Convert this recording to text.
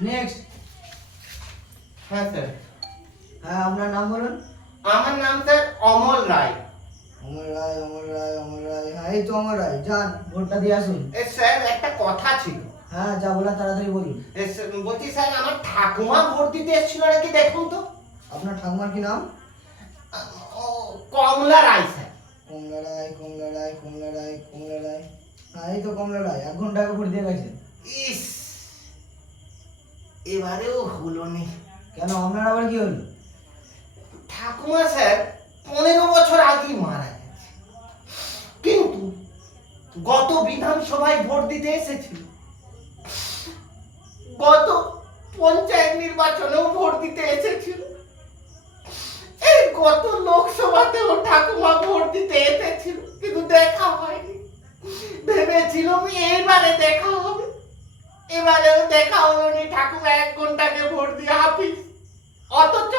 Next. হ্যাঁ sir. হ্যাঁ, আপনার নাম বলুন। আমার নাম স্যার অমল রায়। অমর রায়, অমর রায়, অমর রায়। হ্যাঁ, এই তো অমর রায়, যান ভোটটা দিয়ে আসুন। স্যার একটা কথা ছিল। হ্যাঁ, যা বলার তাড়াতাড়ি বলুন। বলছি স্যার আমার ঠাকুমা ভোট দিতে এসেছিল নাকি দেখুন তো। আপনার ঠাকুমার কি নাম? ও, কমলা রায় স্যার। কমলা রায়, কমলা রায়, কমলা রায়, কমলা রায়। হ্যাঁ, এই তো কমলা রায়, 1 ঘন্টা আগে ভোট দিয়ে গেছে। ইস, এবারেও হলো নি। কেন, আপনার আবার কি হলো? ঠাকুমা স্যার 15 বছর আগেই মারা গেছে, কিন্তু গত বিধানসভায় ভোট দিতে এসেছিল, গত পঞ্চায়েত নির্বাচনেও ভোট দিতে এসেছিল, এই গত লোকসভাতেও ঠাকুমা ভোট দিতে এসেছিল, কিন্তু দেখা হয়নি। ভেবেছিলাম এইবারে দেখা হবে, এবারেও দেখা হলো নি। ঠাকুমা 1 ঘন্টাকে ভোট দিয়ে হাফিজ, অথচ